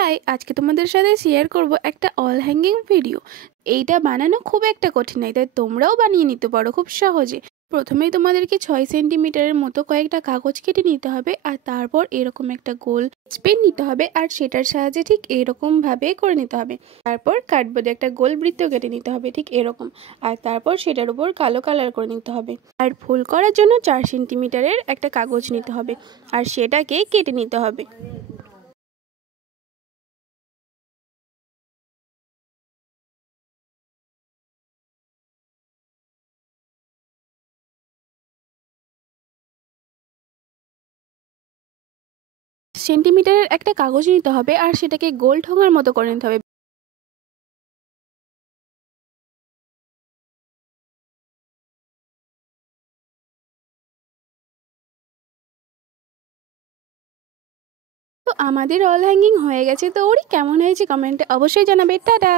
High, আজকে তোমাদের সাথে শেয়ার করব একটা অল হ্যাঙ্গিং ভিডিও। এইটা বানানো খুব একটা কঠিন নয়, তাই তোমরাও বানিয়ে নিতে পারো খুব সহজে। প্রথমেই তোমাদেরকে 6 সেন্টিমিটারের মতো কয়েকটা কাগজ কেটে নিতে হবে, আর তারপর এরকম একটা গোল পেন নিতে হবে, আর সেটার সাহায্যে ঠিক এরকম ভাবে করে নিতে হবে। তারপর কার্ডবোর্ডে একটা গোল বৃত্ত কেটে নিতে হবে ঠিক এরকম, আর তারপর সেটার উপর কালো কালার করে নিতে হবে। আর ফুল করার জন্য 4 সেন্টিমিটারের একটা কাগজ নিতে হবে, আর সেটাকে কেটে নিতে হবে। সেন্টিমিটারের একটা কাগজ নিতে হবে, আর সেটাকে গোল ঠোঙার মতো করে নিতে হবে। তো আমাদের অল হ্যাঙ্গিং হয়ে গেছে, তো ওরই কেমন হয়েছে কমেন্টে অবশ্যই জানাবে। টাটা।